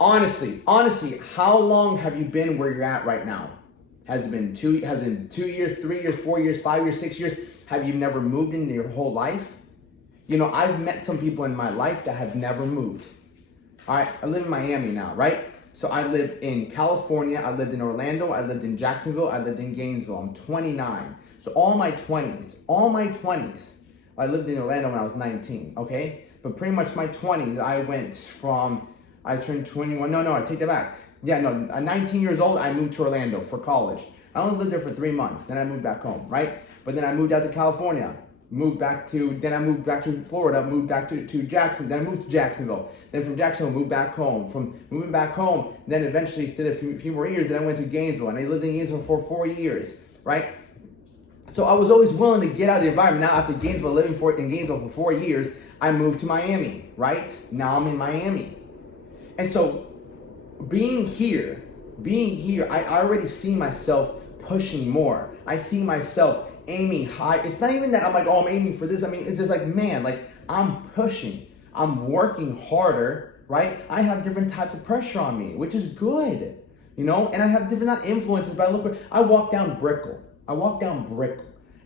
Honestly, how long have you been where you're at right now? Has it been 2 years, 3 years, 4 years, 5 years, 6 years? Have you never moved in your whole life? You know, I've met some people in my life that have never moved. All right, I live in Miami now, right? So I lived in California, I lived in Orlando, I lived in Jacksonville, I lived in Gainesville. I'm 29. So all my 20s, I lived in Orlando when I was 19, okay? But pretty much my 20s, I turned 21, no, I take that back. Yeah, no, at 19 years old, I moved to Orlando for college. I only lived there for 3 months, then I moved back home, right? But then I moved out to California, then I moved back to Florida, moved back to Jackson, then I moved to Jacksonville. Then from Jacksonville, moved back home. From moving back home, then eventually stayed a few more years, then I went to Gainesville, and I lived in Gainesville for 4 years, right? So I was always willing to get out of the environment. Now after Gainesville, living in Gainesville for 4 years, I moved to Miami, right? Now I'm in Miami. And so being here, I already see myself pushing more. I see myself aiming high. It's not even that I'm like, oh, I'm aiming for this. I mean, it's just like, man, like I'm pushing. I'm working harder, right? I have different types of pressure on me, which is good, you know? And I have different influences, but I walk down Brickell,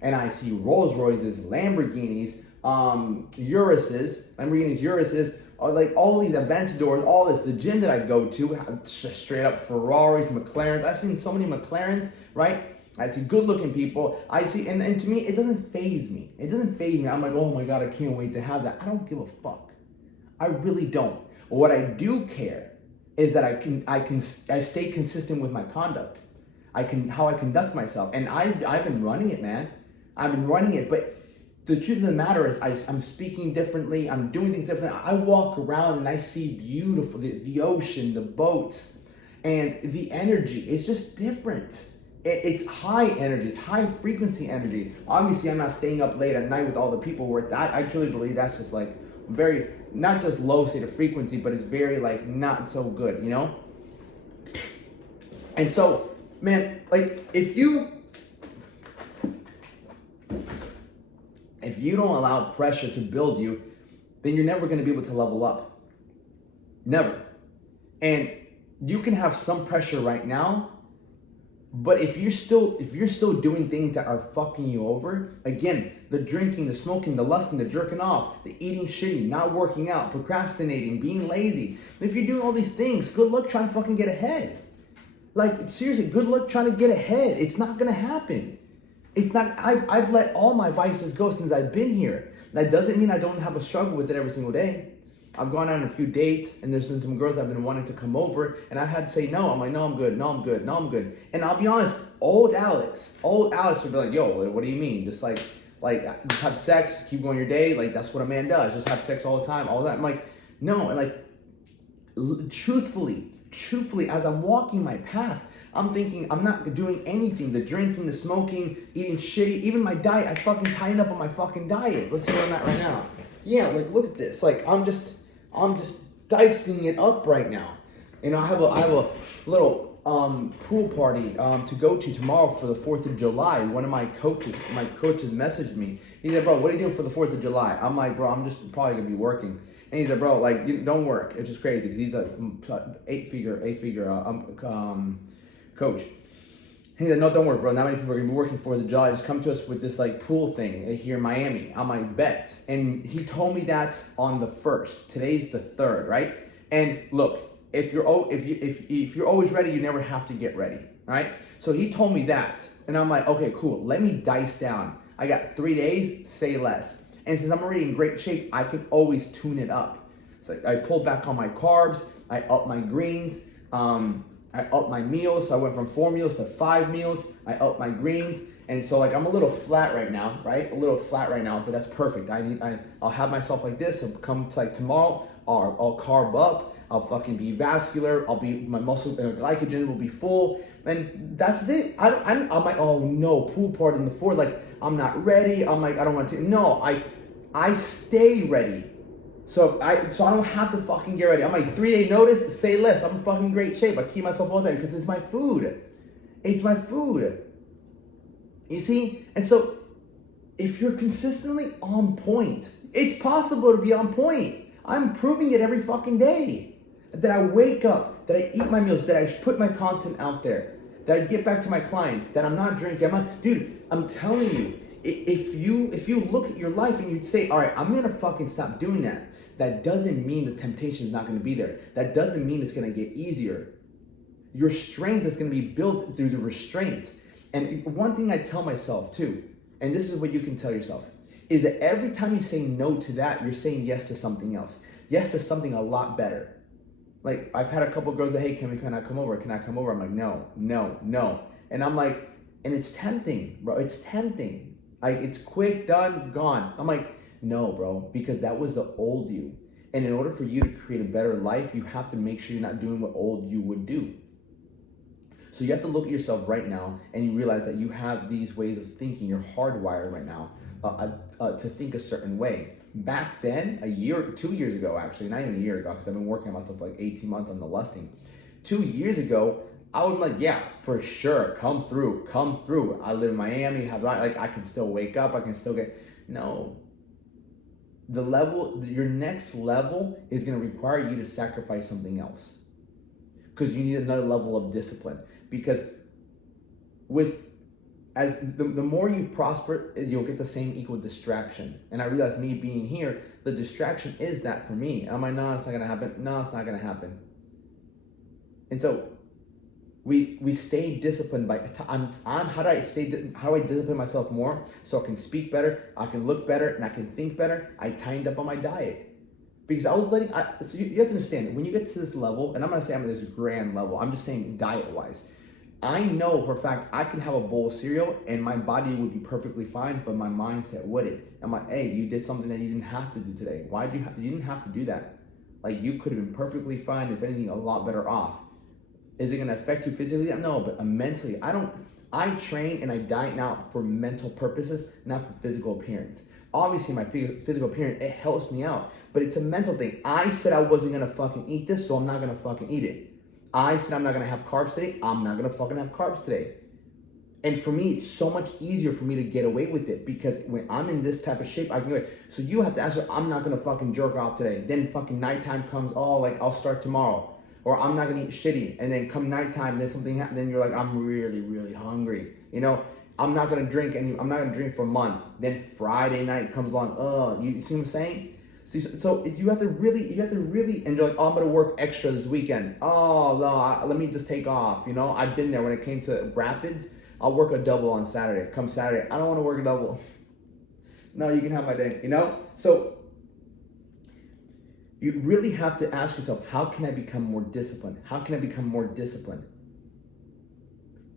and I see Rolls Royces, Lamborghinis, Lamborghinis, like all these Aventadors, all this, the gym that I go to, straight up Ferraris, McLarens. I've seen so many McLarens, right? I see good looking people. I see, and to me, it doesn't faze me. I'm like, oh my God, I can't wait to have that. I don't give a fuck. I really don't. What I do care is that I stay consistent with my conduct. How I conduct myself. And I've been running it, man. I've been running it, but the truth of the matter is I'm speaking differently. I'm doing things differently. I walk around and I see beautiful, the ocean, the boats, and the energy. It's just different. It's high energy. It's high frequency energy. Obviously, I'm not staying up late at night with all the people where that. I truly believe that's just like very, not just low state of frequency, but it's very like not so good, you know? And so, man, like if you don't allow pressure to build you, then you're never going to be able to level up. Never. And you can have some pressure right now, but if you're still doing things that are fucking you over, again, the drinking, the smoking, the lusting, the jerking off, the eating shitty, not working out, procrastinating, being lazy. If you're doing all these things, good luck trying to fucking get ahead. Like seriously, good luck trying to get ahead. It's not gonna happen. It's not. I've let all my vices go since I've been here. That doesn't mean I don't have a struggle with it every single day. I've gone on a few dates, and there's been some girls that have been wanting to come over, and I've had to say no. I'm like, no, I'm good. No, I'm good. No, I'm good. And I'll be honest, old Alex would be like, yo, what do you mean? Just just have sex, keep going your day. Like that's what a man does. Just have sex all the time, all that. I'm like, no. And like, truthfully, as I'm walking my path, I'm thinking I'm not doing anything. The drinking, the smoking, eating shitty, even my diet. I fucking tightened up on my fucking diet. Let's see where I'm at right now. Yeah, like look at this. Like I'm just dicing it up right now. You know, I have a little pool party to go to tomorrow for the 4th of July. One of my coaches messaged me. He said, bro, what are you doing for the 4th of July? I'm like, bro, I'm just probably gonna be working. And he said, bro, like, don't work. It's just crazy because he's a eight-figure coach. He said, no, don't worry, bro. Not many people are going to be working for the July. Just come to us with this like pool thing here in Miami. I'm like, bet. And he told me that on the 1st. Today's the 3rd, right? And look, if you're always ready, you never have to get ready, right? So he told me that. And I'm like, okay, cool. Let me dice down. I got 3 days, say less. And since I'm already in great shape, I can always tune it up. So I pulled back on my carbs. I upped my greens. I upped my meals, so I went from 4 meals to 5 meals. I upped my greens, and so like I'm a little flat right now, right? A little flat right now, but that's perfect. I'll have myself like this. I'll come to like tomorrow, I'll carb up. I'll fucking be vascular. My muscle glycogen will be full, and that's it. I'm like, oh no, pool party in the 4th. Like I'm not ready. I'm like, I don't want to. No, I stay ready. So I don't have to fucking get ready. I'm like 3-day notice, say less. I'm in fucking great shape. I keep myself all the time because it's my food. It's my food. You see? And so if you're consistently on point, it's possible to be on point. I'm proving it every fucking day. that I wake up, that I eat my meals, that I put my content out there, that I get back to my clients, that I'm not drinking. Dude, I'm telling you, if you look at your life and you say, all right, I'm gonna fucking stop doing that, that doesn't mean the temptation is not gonna be there. That doesn't mean it's gonna get easier. Your strength is gonna be built through the restraint. And one thing I tell myself too, and this is what you can tell yourself, is that every time you say no to that, you're saying yes to something else. Yes to something a lot better. Like, I've had a couple girls that, hey, can I come over? Can I come over? I'm like, no. And I'm like, and it's tempting, bro. It's tempting. Like, it's quick, done, gone. I'm like, no, bro, because that was the old you. And in order for you to create a better life, you have to make sure you're not doing what old you would do. So you have to look at yourself right now and you realize that you have these ways of thinking. You're hardwired right now to think a certain way. Back then, 2 years ago, actually, not even a year ago, because I've been working on myself for like 18 months on the lusting. 2 years ago, I would be like, yeah, for sure, come through. I live in Miami, I can still wake up, I can still no. Your next level is gonna require you to sacrifice something else. Because you need another level of discipline. Because as the more you prosper, you'll get the same equal distraction. And I realize me being here, the distraction is that for me. I'm like, no, it's not gonna happen. No, it's not gonna happen. And so we stay disciplined by how do I discipline myself more so I can speak better, I can look better, and I can think better? I tightened up on my diet. Because I was so you have to understand, when you get to this level, and I'm not saying I'm at this grand level, I'm just saying diet-wise, I know for a fact I can have a bowl of cereal and my body would be perfectly fine, but my mindset wouldn't. I'm like, hey, you did something that you didn't have to do today. You didn't have to do that. Like, you could have been perfectly fine, if anything, a lot better off. Is it gonna affect you physically? No, but mentally, I train and I diet now for mental purposes, not for physical appearance. Obviously, my physical appearance, it helps me out, but it's a mental thing. I said I wasn't gonna fucking eat this, so I'm not gonna fucking eat it. I said I'm not gonna have carbs today, I'm not gonna fucking have carbs today. And for me, it's so much easier for me to get away with it because when I'm in this type of shape, I can do it. So you have to ask her, I'm not gonna fucking jerk off today. Then fucking nighttime comes, I'll start tomorrow. Or I'm not gonna eat shitty. And then come nighttime, then something happens, then you're like, I'm really, really hungry. I'm not gonna drink for a month. Then Friday night comes along, you see what I'm saying? So you have to really, and you're like, I'm gonna work extra this weekend. Oh, no, let me just take off. I've been there when it came to rapids. I'll work a double on Saturday. Come Saturday, I don't wanna work a double. No, you can have my day, So you really have to ask yourself, how can I become more disciplined? How can I become more disciplined?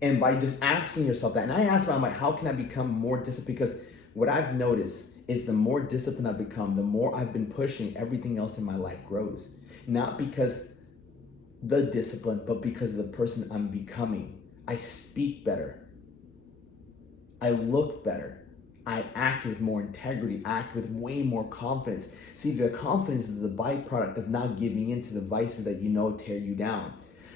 And by just asking yourself that, and I ask myself, how can I become more disciplined? Because what I've noticed is the more disciplined I've become, the more I've been pushing, everything else in my life grows. Not because the discipline, but because of the person I'm becoming. I speak better. I look better. I act with more integrity, act with way more confidence. See, the confidence is the byproduct of not giving in to the vices that tear you down.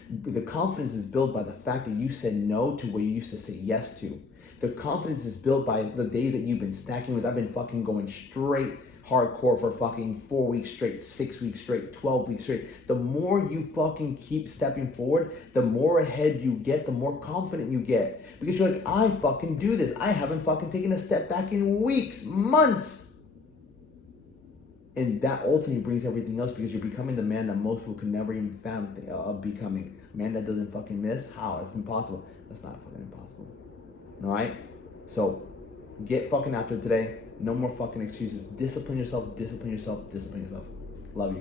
The confidence is built by the fact that you said no to what you used to say yes to. The confidence is built by the days that you've been stacking with. I've been fucking going straight hardcore for fucking 4 weeks straight, 6 weeks straight, 12 weeks straight. The more you fucking keep stepping forward, the more ahead you get, the more confident you get. Because you're like, I fucking do this. I haven't fucking taken a step back in weeks, months. And that ultimately brings everything else because you're becoming the man that most people could never even fathom of becoming. A man that doesn't fucking miss? How? That's impossible. That's not fucking impossible. All right? So get fucking after it today. No more fucking excuses. Discipline yourself, discipline yourself, discipline yourself. Love you.